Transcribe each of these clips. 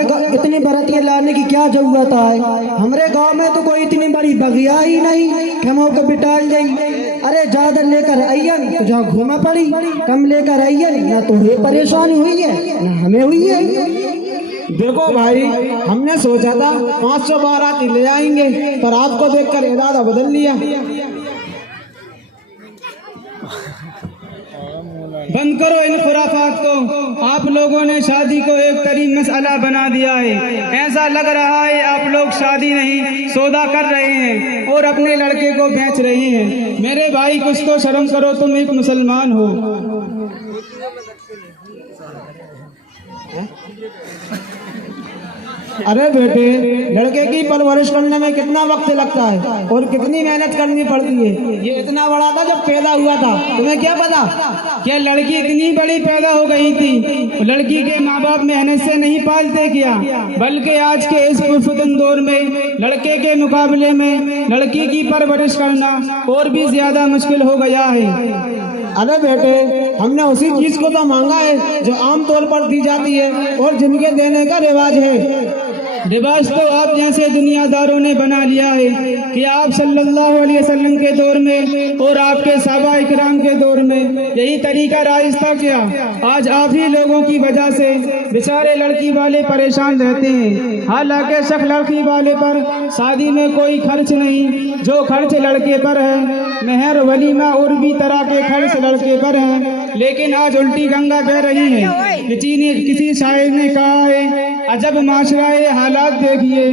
इतनी बरातियाँ लाने की क्या जरूरत है? हमारे गांव में तो कोई इतनी बड़ी बगिया ही नहीं कि हम को बिटाल जाए। अरे ज्यादा लेकर आइयन तो जहाँ घूमा पड़ी, कम लेकर आइयन ना तो ये परेशानी हुई है ना हमें हुई है। देखो भाई, हमने सोचा था 500 बारात ले आएंगे, पर आपको देखकर इरादा बदल लिया। बंद करो इन खुराफात को। आप लोगों ने शादी को एक तरीन मसला बना दिया है। ऐसा लग रहा है आप लोग शादी नहीं सौदा कर रहे हैं और अपने लड़के को बेच रहे हैं। मेरे भाई कुछ तो शर्म करो, तुम एक मुसलमान हो। अरे बेटे, लड़के की परवरिश करने में कितना वक्त लगता है और कितनी मेहनत करनी पड़ती है। ये इतना बड़ा था जब पैदा हुआ था, तुम्हें क्या पता? क्या लड़की इतनी बड़ी पैदा हो गई थी? लड़की के माँ बाप मेहनत से नहीं पालते क्या? बल्कि आज के इस फुर्सतन दौर में लड़के के मुकाबले में लड़की की परवरिश करना और भी ज्यादा मुश्किल हो गया है। अरे बेटे, हमने उसी चीज को तो मांगा है जो आम तौर पर दी जाती है और जिनके देने का रिवाज है। रिवाज तो आप जैसे दुनियादारों ने बना लिया है कि आप सल्लल्लाहु अलैहि वसल्लम के दौर में और आपके साहबा इकराम के दौर में यही तरीका राइज था क्या? आज आप ही लोगों की वजह से बेचारे लड़की वाले परेशान रहते हैं। हालांकि शक लड़की वाले पर शादी में कोई खर्च नहीं, जो खर्च लड़के पर है। मेहर वलीमा और भी तरह के खर्च लड़के पर हैं। लेकिन आज उल्टी गंगा बह रही है। किसी शायर ने कहा है, अजब माशरा है हालात देखिए,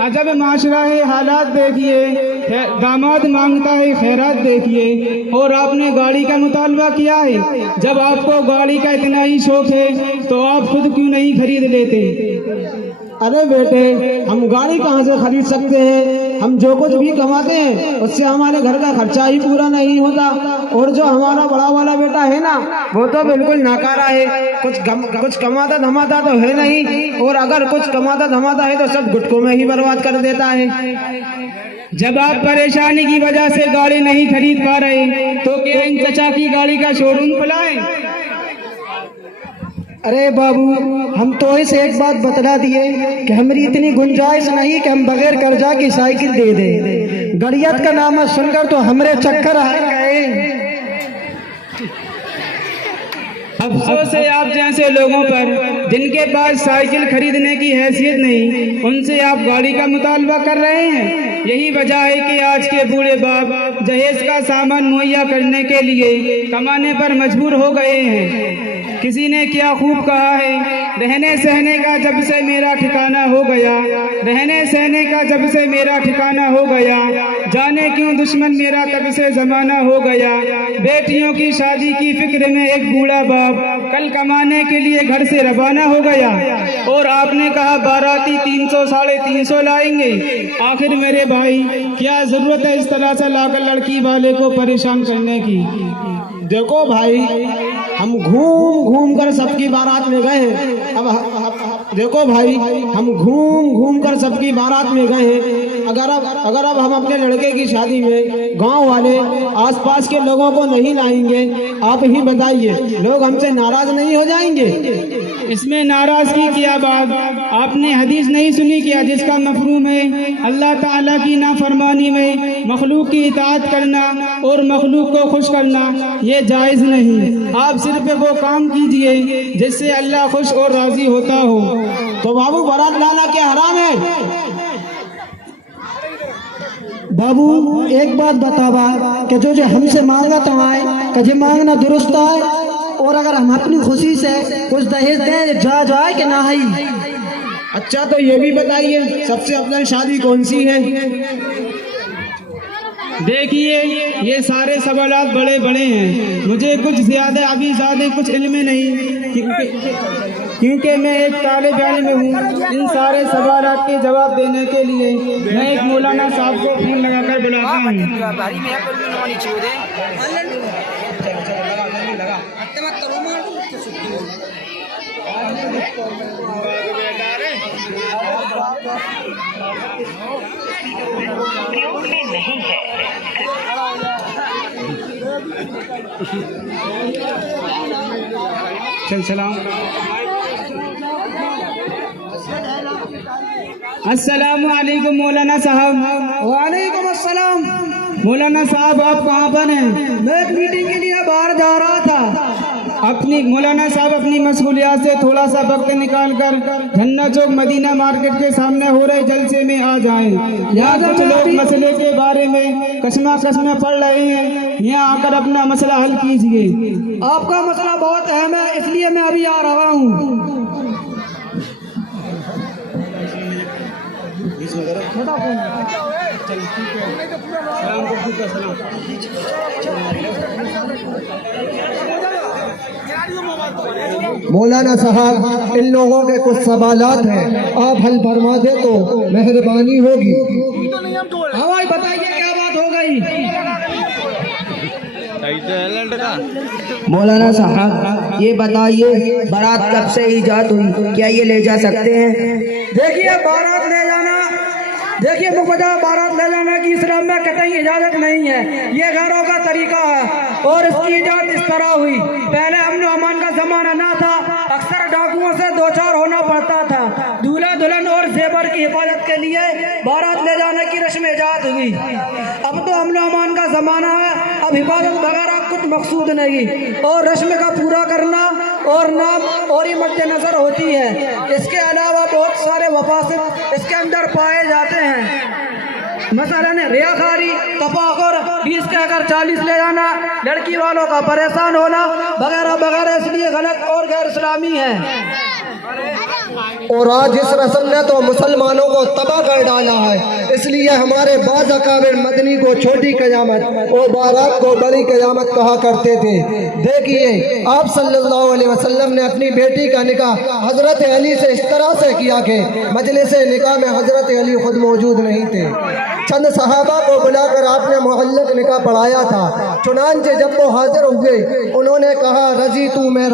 अजब माशरा है हालात देखिए, दामाद मांगता है खैरात देखिए। और आपने गाड़ी का मुतालबा किया है। जब आपको गाड़ी का इतना ही शौक है तो आप खुद क्यों नहीं खरीद लेते? अरे बेटे, हम गाड़ी कहाँ से खरीद सकते हैं? हम जो कुछ भी कमाते हैं उससे हमारे घर का खर्चा ही पूरा नहीं होता। और जो हमारा बड़ा वाला बेटा है ना, वो तो बिल्कुल नाकारा है। कुछ कमाता धमाता तो है नहीं, और अगर कुछ कमाता धमाता है तो सब गुटकों में ही बर्बाद कर देता है। जब आप परेशानी की वजह से गाड़ी नहीं खरीद पा रहे तो क्या इन चचा की गाड़ी का शोरूम खुलाएं? अरे बाबू, हम तो इसे एक बात बता दिए कि हमारी इतनी गुंजाइश नहीं कि हम बगैर कर्जा की साइकिल दे दे। गड़ियत का नाम सुनकर तो हमारे चक्कर आ गए। अफसोस है आप जैसे लोगों पर जिनके पास साइकिल खरीदने की हैसियत नहीं, उनसे आप गाड़ी का मुतालबा कर रहे हैं। यही वजह है कि आज के बूढ़े बाप जहेज का सामान मुहैया करने के लिए कमाने पर मजबूर हो गए हैं। किसी ने क्या खूब कहा है, रहने सहने का जब से मेरा ठिकाना हो गया, रहने सहने का जब से मेरा ठिकाना हो गया, जाने क्यों दुश्मन मेरा तब से जमाना हो गया। बेटियों की शादी की फिक्र में एक बूढ़ा बाप कल कमाने के लिए घर से रवाना हो गया और आपने कहा बाराती 300 साढ़े 300 लाएंगे। आखिर मेरे भाई, क्या जरूरत है इस तरह से लाकर लड़की वाले को परेशान करने की? देखो भाई, हम घूम घूम कर सबकी बारात में गए हैं। अब देखो भाई, हम घूम घूम कर सबकी बारात में गए हैं। अगर अब हम अपने लड़के की शादी में गांव वाले आसपास के लोगों को नहीं लाएंगे, आप ही बताइए, लोग हमसे नाराज नहीं हो जाएंगे? इसमें नाराजगी क्या बात? आपने हदीस नहीं सुनी क्या जिसका मफहूम है अल्लाह ताला की नाफरमानी में मखलूक की इताअत करना और मखलूक को खुश करना ये जायज़ नहीं। आप सिर्फ वो काम कीजिए जिससे अल्लाह खुश और राजी होता हो। तो बाबू, बारात लाना क्या हराम है? बाबू, एक बात बतावा कि जो हमसे मांगा तो आए कि मांगना दुरुस्त है, और अगर हम अपनी खुशी से कुछ दहेज दें जाए कि ना ही। अच्छा, तो ये भी बताइए सबसे अफजल शादी कौन सी है? देखिए, ये सारे सवालात बड़े बड़े हैं। मुझे कुछ ज़्यादा कुछ इल्म नहीं, क्योंकि मैं एक तालिब इल्म हूँ। इन सारे सवालात के जवाब देने के लिए मैं एक मौलाना साहब को फोन लगाकर बुलाता हूँ। चल सलाम। अस्सलामु अलैकुम मौलाना साहब। वालेकुम अस्सलाम। मौलाना साहब आप कहाँ पर हैं? मैं एक मीटिंग के लिए बाहर जा रहा था। मौलाना साहब अपनी मशगूलियात से थोड़ा सा वक्त निकाल कर झन्ना चौक मदीना मार्केट के सामने हो रहे जलसे में आ जाएं। यहाँ कुछ लोग मसले के बारे में कस्मा पढ़ रहे हैं, यहाँ आकर अपना मसला हल कीजिए। आपका मसला बहुत अहम है, इसलिए मैं अभी आ रहा हूँ। मौलाना साहब, इन लोगों के कुछ सवालात हैं, आप हल फरमा दे तो मेहरबानी होगी। हाँ भाई बताइए क्या बात हो गई? मौलाना साहब ये बताइए बारात कब से ईजाद हुई, क्या ये ले जा सकते हैं? देखिए बारात ले जाना, देखिए मुकद्दर बारात ले जाने की इस्लाम में कतई इजाजत नहीं है। ये घरों का तरीका है और इसकी इजाजत इस तरह हुई। पहले अमन अमान का जमाना ना था, अक्सर डाकुओं से दो चार होना पड़ता था। दूल्हा दुल्हन और जेवर की हिफाजत के लिए बारात ले जाने की रस्म इजाजत हुई। अब तो अमन अमान का जमाना है, अब हिफाजत वगैरह कुछ मकसूद नहीं और रस्म का पूरा करना और नाम और ही मद्देनजर होती है। इसके अलावा बहुत सारे वफासिद इसके अंदर पाए जाते हैं। मसलन रियाकारी, तफाकुर, 20 कहकर 40 ले जाना, लड़की वालों का परेशान होना वगैरह वगैरह, इसलिए गलत और गैर इस्लामी है। और आज इस रस्म ने तो मुसलमानों को तबाह कर डाला है, इसलिए हमारे बाज़ अकाबिर मदनी को छोटी क़यामत और बारात को बड़ी क़यामत कहा करते थे। देखिए आप सल्लल्लाहु अलैहि वसल्लम ने अपनी बेटी का निकाह हज़रत अली से इस तरह से किया कि मजलिस निकाह में हज़रत अली खुद मौजूद नहीं थे। चंद सहाबा को बुलाकर आपने मुअल्लक निकाह पढ़ाया था। चुनांचे जब वो हाजिर हुए, उन्होंने कहा रजी तू मेरा